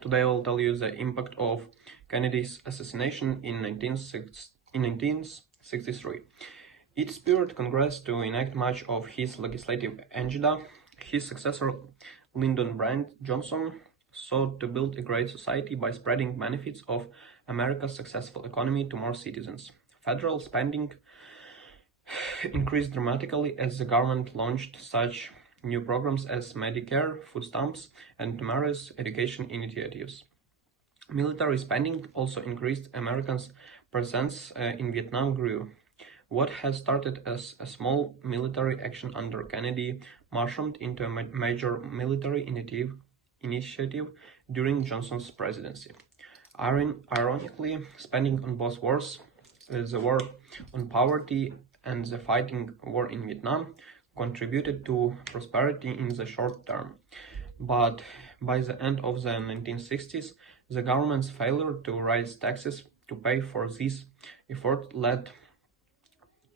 Today I will tell you the impact of Kennedy's assassination in 1963. It spurred Congress to enact much of his legislative agenda. His successor, Lyndon Johnson, sought to build a great society by spreading benefits of America's successful economy to more citizens. Federal spending increased dramatically as the government launched such new programs as Medicare, food stamps, and numerous education initiatives. Military spending also increased. Americans' presence in Vietnam grew. What had started as a small military action under Kennedy mushroomed into a major military initiative during Johnson's presidency. Ironically, spending on both wars, the war on poverty and the fighting war in Vietnam, contributed to prosperity in the short term. But by the end of the 1960s, the government's failure to raise taxes to pay for this effort led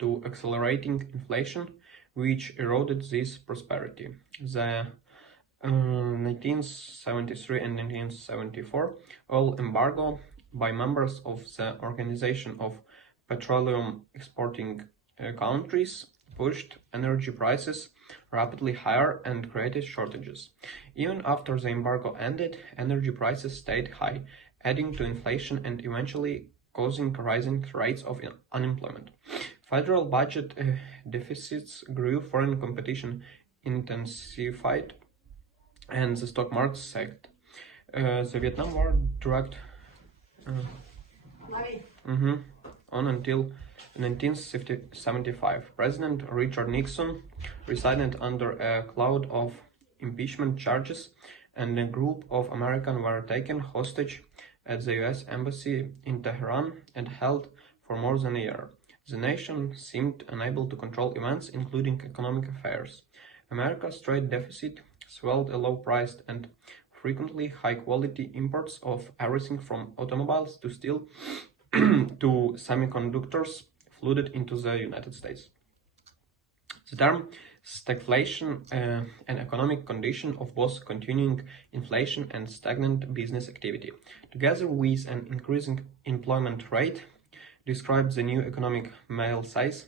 to accelerating inflation, which eroded this prosperity. The 1973 and 1974 oil embargo by members of the Organization of Petroleum Exporting Countries pushed energy prices rapidly higher and created shortages. Even after the embargo ended, energy prices stayed high, adding to inflation and eventually causing rising rates of unemployment. Federal budget deficits grew, foreign competition intensified, and the stock market sagged. The Vietnam War dragged on until 1975. President Richard Nixon resigned under a cloud of impeachment charges, and a group of Americans were taken hostage at the U.S. Embassy in Tehran and held for more than a year. The nation seemed unable to control events, including economic affairs. America's trade deficit swelled a low-priced and frequently high-quality imports of everything from automobiles to steel to semiconductors flooded into the United States. The term stagflation, an economic condition of both continuing inflation and stagnant business activity, together with an increasing employment rate, describes the new economic male size.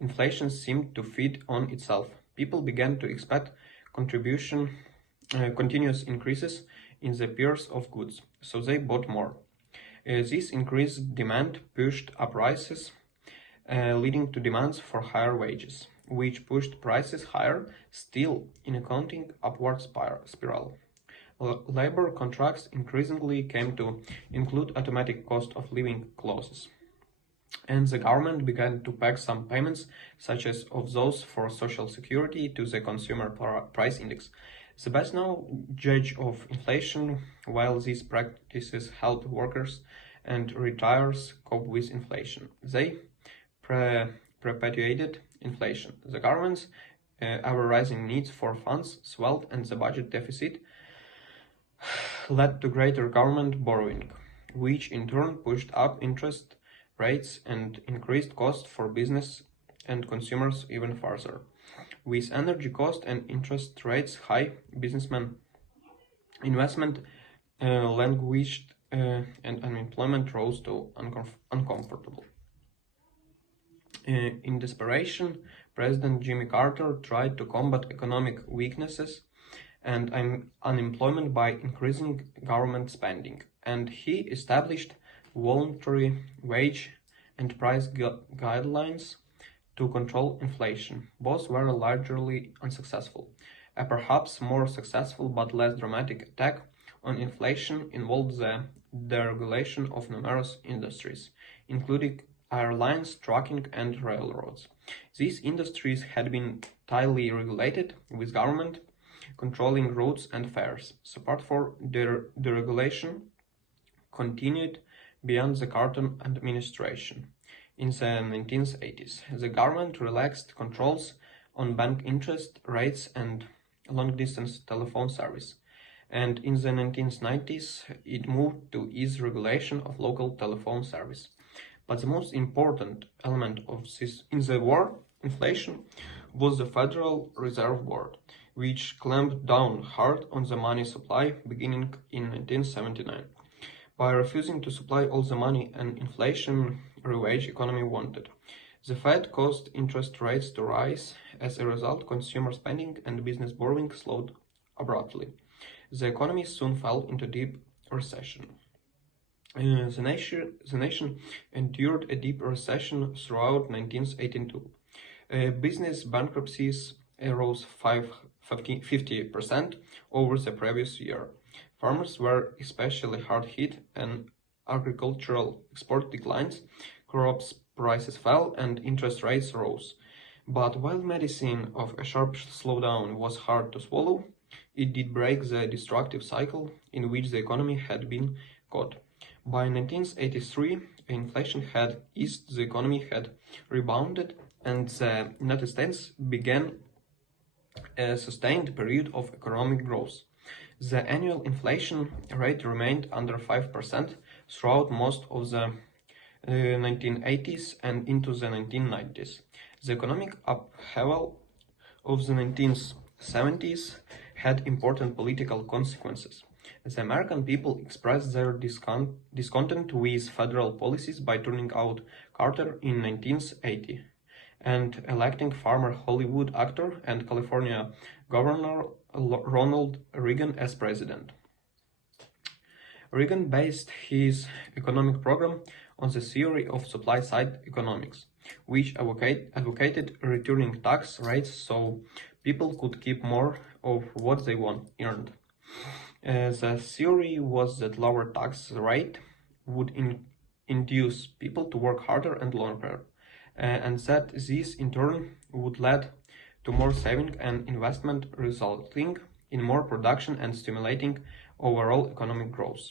Inflation seemed to feed on itself. People began to expect continuous increases in the price of goods, so they bought more. This increased demand pushed up prices, leading to demands for higher wages, which pushed prices higher, still in a continuing upward spiral. Labor contracts increasingly came to include automatic cost of living clauses, and the government began to peg some payments, such as of those for Social Security, to the Consumer Price Index. The best known judge of inflation, while these practices helped workers and retirees cope with inflation, they perpetuated inflation. The government's ever-rising needs for funds swelled, and the budget deficit led to greater government borrowing, which in turn pushed up interest rates and increased costs for business and consumers even further. With energy cost and interest rates high, businessmen investment languished and unemployment rose to uncomfortable. In desperation, President Jimmy Carter tried to combat economic weaknesses and unemployment by increasing government spending, and he established voluntary wage and price guidelines to control inflation. Both were largely unsuccessful. A perhaps more successful but less dramatic attack on inflation involved the deregulation of numerous industries, including airlines, trucking, and railroads. These industries had been tightly regulated, with government controlling routes and fares. Support for deregulation continued beyond the Carter administration. In the 1980s, the government relaxed controls on bank interest rates and long-distance telephone service, and in the 1990s, it moved to ease regulation of local telephone service. But the most important element of this in the war inflation was the Federal Reserve Board. which clamped down hard on the money supply beginning in 1979. By refusing to supply all the money an inflation-ravaged economy wanted, the Fed caused interest rates to rise. As a result, consumer spending and business borrowing slowed abruptly. The economy soon fell into deep recession. The nation endured a deep recession throughout 1982. Business bankruptcies rose 50% over the previous year. Farmers were especially hard hit, and agricultural export declines, crops prices fell, and interest rates rose. But while medicine of a sharp slowdown was hard to swallow, it did break the destructive cycle in which the economy had been caught. By 1983, inflation had eased, the economy had rebounded, and the United States began a sustained period of economic growth. The annual inflation rate remained under 5% throughout most of the 1980s and into the 1990s. The economic upheaval of the 1970s had important political consequences. The American people expressed their discontent with federal policies by turning out Carter in 1980 and electing former Hollywood actor and California Governor Ronald Reagan as president. Reagan based his economic program on the theory of supply-side economics, which advocated returning tax rates so people could keep more of what they earned. The theory was that lower tax rate would induce people to work harder and longer, and that this in turn would lead to more saving and investment, resulting in more production and stimulating overall economic growth.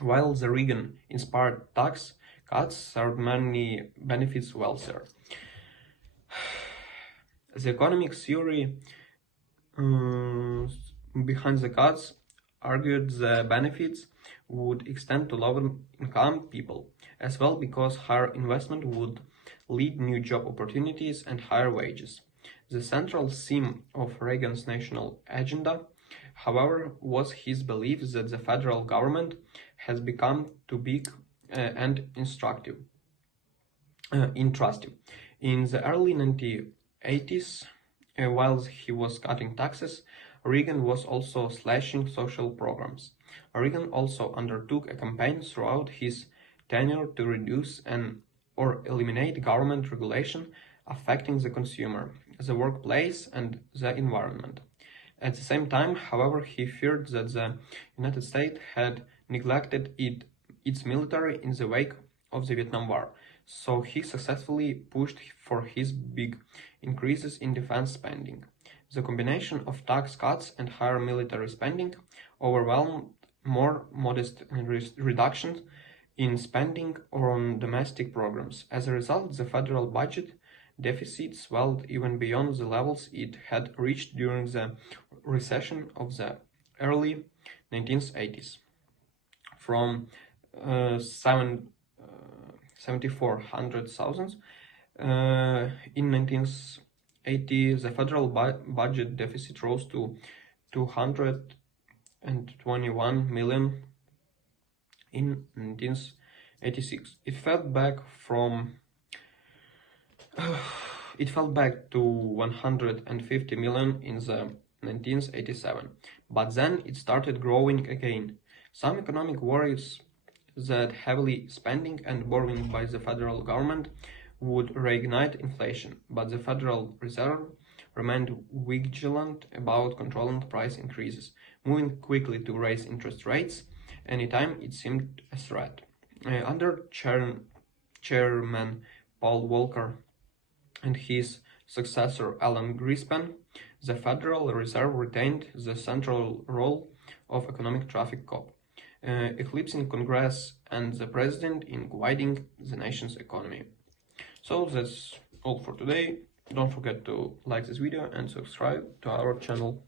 While the Reagan-inspired tax cuts served many benefits wealthier, the economic theory behind the cuts argued the benefits would extend to lower-income people as well, because higher investment would lead new job opportunities and higher wages. The central theme of Reagan's national agenda, however, was his belief that the federal government has become too big and intrustive. In the early 1980s, while he was cutting taxes, Reagan was also slashing social programs. Reagan also undertook a campaign throughout his tenure to reduce or eliminate government regulation affecting the consumer, the workplace, and the environment. At the same time, however, he feared that the United States had neglected its military in the wake of the Vietnam War, so he successfully pushed for his big increases in defense spending. The combination of tax cuts and higher military spending overwhelmed more modest reductions in spending on domestic programs. As a result, the federal budget deficit swelled even beyond the levels it had reached during the recession of the early 1980s. From 7,400,000 in 1980, the federal budget deficit rose to 221 million in 1986. It fell back to 150 million in the 1987, but then it started growing again. Some economic worries that heavily spending and borrowing by the federal government would reignite inflation, but the Federal Reserve remained vigilant about controlling price increases, moving quickly to raise interest rates anytime it seemed a threat. Under Chairman Paul Volcker and his successor Alan Greenspan, the Federal Reserve retained the central role of economic traffic cop, eclipsing Congress and the President in guiding the nation's economy. So that's all for today. Don't forget to like this video and subscribe to our channel.